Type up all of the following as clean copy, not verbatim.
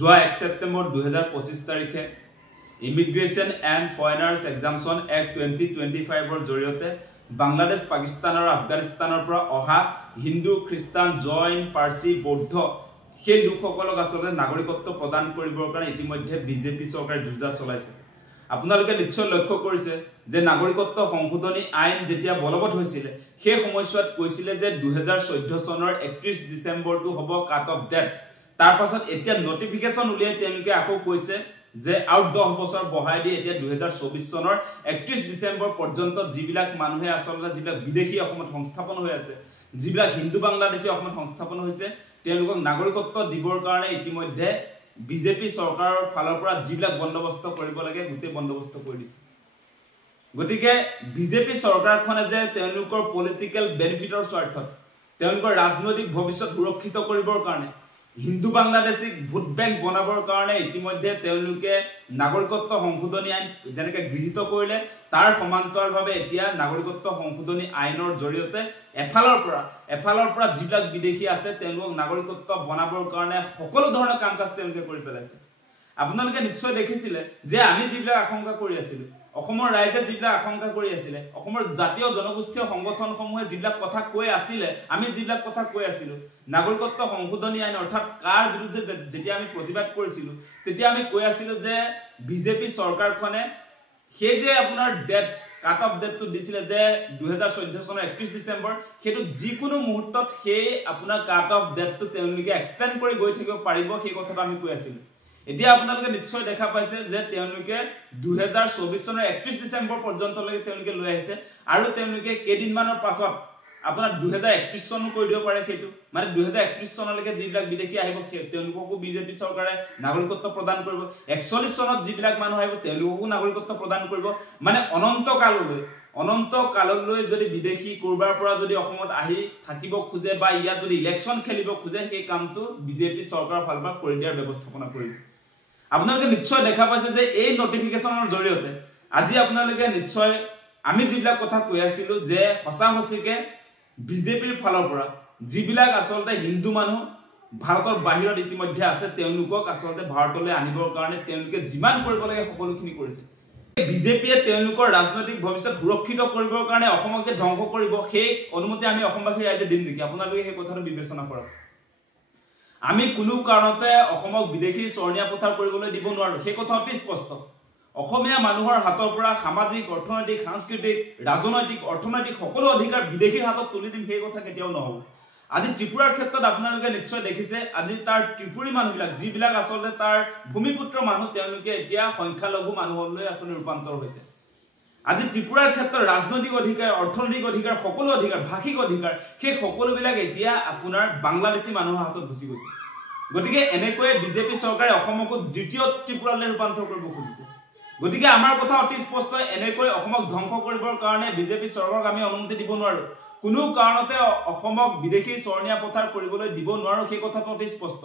যোৱা 1 সেপ্টেম্বৰ 2025 তাৰিখে immigration and foreigners এক্সামশ্যন act 2025 জৰিয়তে বাংলাদেশ পাকিস্তান আৰু আফগানিস্তানৰ পৰা অহা হিন্দু খ্ৰীষ্টান জৈন পাৰ্চী বৌদ্ধ সেই লোকসকলক আসলে নাগৰিকত্ব প্ৰদান কৰিবৰ কাৰণে ইতিমধ্যে বিজেপি চৰকাৰে যুঁজা চলাইছে। আপোনালোকে নিশ্চয় লক্ষ্য কৰিছে যে নাগৰিকত্ব সংশোধনী আইন যেতিয়া বলবৎ হৈছিল সেই সময়ছোৱাত কৈছিল যে 2014 চনৰ 31 ডিসেম্বৰটো হ'ব কাট অফ ডেট। তাৰ পাছত এতিয়া নোটিফিকেশন উলিয়াই তেওঁলোকে আকৌ কৈছে যে আৰু 10 বছৰ বঢ়াই দি এতিয়া 2024 চনৰ 31 ডিসেম্বৰ পৰ্যন্ত যিবিলাক মানুহে আসলে যিবিলাক বিদেশী অসমত সংস্থাপন হৈ আছে যিবিলাক হিন্দু বাংলাদেশী অসমত সংস্থাপন হৈছে তেওঁলোকক নাগৰিকত্ব দিবৰ কাৰণে ইতিমধ্যে বিজেপি চৰকাৰৰ ফালৰ পৰা যিবিলাক বন্দোবস্ত কৰিব লাগে গোটেই বন্দোবস্ত কৰি দিছে। গতিকে বিজেপি চৰকাৰখনে যে তেওঁলোকৰ পলিটিক্যাল বেনিফিটৰ স্বাৰ্থত তেওঁলোকৰ ৰাজনৈতিক ভৱিষ্যত সুৰক্ষিত কৰিবৰ কাৰণে হিন্দু বাংলাদেশী ভোট বেংক বনাবৰ কাৰণে ইতিমধ্যে তেওঁলোকে নাগৰিকত্ব সংশোধনী আইন যেনেকৈ গৃহীত কৰিলে তাৰ সমান্তৰালভাৱে এতিয়া নাগৰিকত্ব সংশোধনী আইনৰ জৰিয়তে এফালৰ পৰা যিবিলাক বিদেশী আছে তেওঁলোকক নাগৰিকত্ব বনাবৰ কাৰণে সকলো ধৰণৰ কাম কাজ তেওঁলোকে কৰি পেলাইছে। আপোনালোকে নিশ্চয় দেখিছিলে যে আমি যিবিলাক আশংকা কৰি আছিলো অসমৰ ৰাইজে যিবিলাক আশংকা কৰি আছিলে অসমৰ জাতীয় জনগোষ্ঠীয় সংগঠনসমূহে যিবিলাক কথা কৈ আছিলে আমি যিবিলাক কথা কৈ আছিলো নাগৰিকত্ব সংশোধনী আইন অৰ্থাৎ কাৰ বিৰুদ্ধে যেতিয়া আমি প্ৰতিবাদ কৰিছিলো তেতিয়া আমি কৈ আছিলো যে বিজেপি চৰকাৰখনে সেই যে আপোনাৰ ডেট কাট অফ ডেটটো দিছিলে যে 2014 চনৰ 31 ডিসেম্বৰ সেইটো যিকোনো মুহূৰ্তত সেই আপোনাৰ কাট অফ ডেটটো তেওঁলোকে এক্সটেন্ড কৰি গৈ থাকিব পাৰিব সেই কথাটো আমি কৈ আছিলো। এতিয়া আপোনালোকে নিশ্চয় দেখা পাইছে যে তেওঁলোকে 2024 চনৰ 31 ডিসেম্বৰ পৰ্যন্তলৈকে তেওঁলোকে লৈ আহিছে আৰু তেওঁলোকে কেইদিনমানৰ পাছত আপোনাৰ 2031 চন কৰি দিব পাৰে সেইটো মানে 2031 চনলৈকে যিবিলাক বিদেশী আহিব তেওঁলোককো বিজেপি চৰকাৰে নাগৰিকত্ব প্ৰদান কৰিব 41 চনত যিবিলাক মানুহ আহিব তেওঁলোককো নাগৰিকত্ব প্ৰদান কৰিব মানে অনন্ত কাললৈ যদি বিদেশী কৰবাৰ পৰা যদি অসমত আহি থাকিব খোজে বা ইয়াত যদি ইলেকশন খেলিব খোজে সেই কামটো বিজেপি চৰকাৰৰ ফালৰ পৰা কৰি দিয়াৰ ব্যৱস্থাপনা কৰিব। আপোনালোকে নিশ্চয় দেখা পাইছে যে এই নোটিফিকেশনৰ জৰিয়তে আজি আপোনালোকে নিশ্চয় আমি যিবিলাক কথা কৈ আছিলো যে সঁচাসঁচিকে বিজেপিৰ ফালৰ পৰা যিবিলাক আসলতে হিন্দু মানুহ ভাৰতৰ বাহিৰত ইতিমধ্যে আছে তেওঁলোকক আসলতে ভাৰতলৈ আনিবৰ কাৰণে তেওঁলোকে যিমান কৰিব লাগে সকলোখিনি কৰিছে। বিজেপিয়ে তেওঁলোকৰ ৰাজনৈতিক ভৱিষ্যত সুৰক্ষিত কৰিবৰ কাৰণে অসমক যে ধ্বংস কৰিব সেই অনুমতি আমি অসমবাসী ৰাইজে দিম নেকি? আপোনালোকে সেই কথাটো বিবেচনা কৰক। আমি কোনো কাৰণতে অসমক বিদেশী চৰণীয়া পথাৰ কৰিবলৈ দিব নোৱাৰো সেই কথা অতি স্পষ্ট। অসমীয়া মানুহৰ হাতৰ পৰা সামাজিক অৰ্থনৈতিক সাংস্কৃতিক ৰাজনৈতিক অৰ্থনৈতিক সকলো অধিকাৰ বিদেশীৰ হাতত তুলি দিম সেই কথা কেতিয়াও নহব। আজি ত্ৰিপুৰাৰ ক্ষেত্ৰত আপোনালোকে নিশ্চয় দেখিছে আজি তাৰ ত্ৰিপুৰী মানুহবিলাক যিবিলাক আসলে তাৰ ভূমিপুত্ৰ মানুহ তেওঁলোকে এতিয়া সংখ্যালঘু মানুহলৈ আসলে ৰূপান্তৰ হৈছে। আজি ত্ৰিপুৰাৰ ক্ষেত্ৰত ৰাজনৈতিক অধিকাৰ অৰ্থনৈতিক অধিকাৰ সকলো অধিকাৰ ভাষিক অধিকাৰ সেই সকলোবিলাক এতিয়া আপোনাৰ বাংলাদেশী মানুহৰ হাতত গুচি গৈছে। গতিকে এনেকৈ বিজেপি চৰকাৰে অসমকো দ্বিতীয় ত্ৰিপুৰালৈ ৰূপান্তৰ কৰিব খুজিছে। গতিকে আমাৰ কথা অতি স্পষ্ট এনেকৈ অসমক ধ্বংস কৰিবৰ কাৰণে বিজেপি চৰকাৰক আমি অনুমতি দিব নোৱাৰো কোনো কাৰণতে অসমক বিদেশী চৰণীয়া পথাৰ কৰিবলৈ দিব নোৱাৰো সেই কথাটো অতি স্পষ্ট।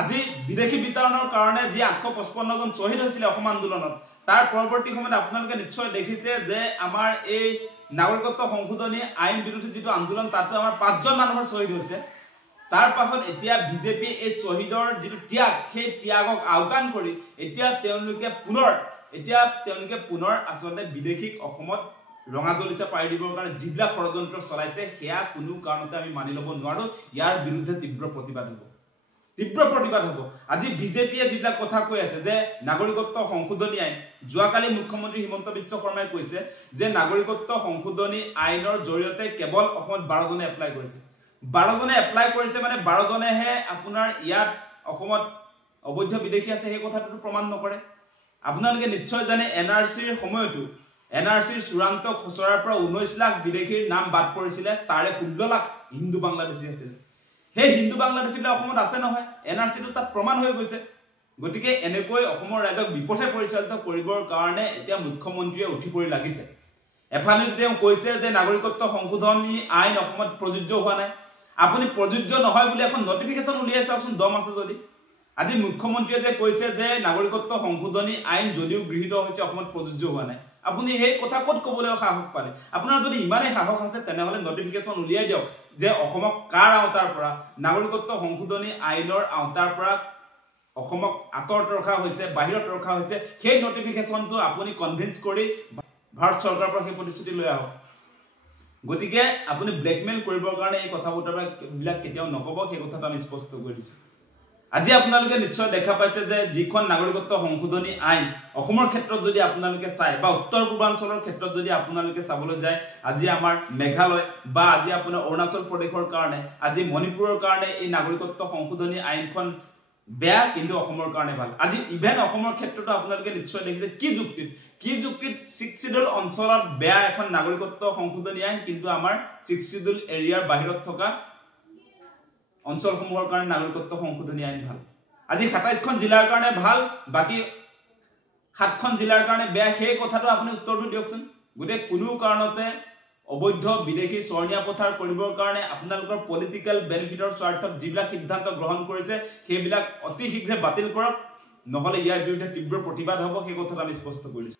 আজি বিদেশী বিতৰণৰ কাৰণে যি 855 জন শ্বহীদ হৈছিল অসম আন্দোলনত তাৰ পৰৱৰ্তী সময়ত আপোনালোকে নিশ্চয় দেখিছে যে আমাৰ এই নাগৰিকত্ব সংশোধনী আইন বিৰোধী যিটো আন্দোলন তাতো আমাৰ 5 জন মানুহৰ শ্বহীদ হৈছে। তাৰ পাছত এতিয়া বিজেপি এই শ্বহীদৰ যিটো ত্যাগ সেই ত্যাগক আওকাণ কৰি এতিয়া তেওঁলোকে পুনৰ আসলে বিদেশীক অসমত ৰঙা দলিচা পাৰি দিবৰ কাৰণে যিবিলাক ষড়যন্ত্ৰ চলাইছে সেয়া কোনো কাৰণতে আমি মানি ল'ব নোৱাৰো। ইয়াৰ বিৰুদ্ধে তীব্ৰ প্ৰতিবাদ হ'ব। আজি বিজেপিয়ে যিবিলাক কথা কৈ আছে যে নাগৰিকত্ব সংশোধনী আইন যোৱাকালি মুখ্যমন্ত্ৰী হিমন্ত বিশ্ব শৰ্মাই কৈছে যে নাগৰিকত্ব সংশোধনী আইনৰ জৰিয়তে কেৱল অসমত 12 জনে এপ্লাই কৰিছে 12 জনে এপ্লাই কৰিছে মানে 12 জনেহে আপোনাৰ ইয়াত অসমত অবৈধ বিদেশী আছে সেই কথাটো প্ৰমাণ নকৰে। আপোনালোকে নিশ্চয় জানে এনআৰচিৰ সময়তো এনআৰচিৰ চূড়ান্ত খচৰাৰ পৰা 19 লাখ বিদেশীৰ নাম বাদ পৰিছিল তাৰে 16 লাখ হিন্দু বাংলাদেশী আছিল। সেই হিন্দু বাংলাদেশীবিলাক অসমত আছে নহয় এনআৰচিটো তাত প্ৰমাণ হৈ গৈছে। গতিকে এনেকৈ অসমৰ ৰাইজক বিপথে পৰিচালিত কৰিবৰ কাৰণে এতিয়া মুখ্যমন্ত্ৰীয়ে উঠি পৰি লাগিছে। এফালে তেওঁ কৈছে যে নাগৰিকত্ব সংশোধনী আইন অসমত প্ৰযোজ্য হোৱা নাই। আপুনি প্ৰযোজ্য নহয় বুলি এখন নোটিফিকেশন উলিয়াই চাওকচোন দম আছে যদি। আজি মুখ্যমন্ত্ৰীয়ে যে কৈছে যে নাগৰিকত্ব সংশোধনী আইন যদিও গৃহীত হৈছে অসমত প্ৰযোজ্য হোৱা নাই আপুনি সেই কথা ক'ত ক'বলৈ সাহস পালে? আপোনাৰ যদি ইমানেই সাহস আছে তেনেহলে নোটিফিকেশন উলিয়াই দিয়ক যে অসমক কাৰ আওতাৰ পৰা নাগৰিকত্ব সংশোধনী আইনৰ আওতাৰ পৰা অসমক আতৰত ৰখা হৈছে বাহিৰত ৰখা হৈছে সেই নটিফিকেশনটো আপুনি কনভিন্স কৰি ভাৰত চৰকাৰৰ পৰা সেই প্ৰতিশ্ৰুতি লৈ আহক গতিকে আপুনি ব্লেকমেইল কৰিবৰ কাৰণে এই কথা বতৰাবিলাক কেতিয়াও নকব সেই কথাটো আমি স্পষ্ট কৰি দিছো আজি আপোনালোকে নিশ্চয় দেখা পাইছে যে যিখন নাগৰিকত্ব সংশোধনী আইন অসমৰ ক্ষেত্ৰত যদি আপোনালোকে চাই বা উত্তৰ পূৰ্বাঞ্চলৰ ক্ষেত্ৰত যদি আপোনালোকে চাবলৈ যায় আজি আমাৰ মেঘালয় বা আজি আপোনাৰ অৰুণাচল প্ৰদেশৰ কাৰণে আজি মণিপুৰৰ কাৰণে এই নাগৰিকত্ব সংশোধনী আইনখন বেয়া কিন্তু অসমৰ কাৰণে ভাল আজি ইভেন অসমৰ ক্ষেত্ৰতো আপোনালোকে নিশ্চয় দেখিছে কি যুক্তিত 6 শিডিউল অঞ্চলত বেয়া এখন নাগৰিকত্ব সংশোধনী আইন কিন্তু আমাৰ 6 শিডিউল এৰিয়াৰ বাহিৰত থকা অঞ্চলসমূহৰ কাৰণে নাগৰিকত্ব সংশোধনী আইন ভাল আজি 27খন জিলাৰ কাৰণে ভাল বাকি 7খন জিলাৰ কাৰণে বেয়া সেই কথাটো আপুনি উত্তৰটো দিয়কচোন গুটে কোনো কাৰণতে অবৈধ বিদেশী চৰনিয়া পথাৰ কৰিবৰ কাৰণে আপোনালোকৰ পলিটিক্যাল বেনিফিটৰ স্বাৰ্থত যিবিলাক সিদ্ধান্ত গ্ৰহণ কৰিছে সেইবিলাক অতি শীঘ্ৰে বাতিল কৰক নহলে ইয়াৰ বিৰুদ্ধে তীব্ৰ প্ৰতিবাদ হ'ব সেই কথাটো আমি স্পষ্ট কৰিছো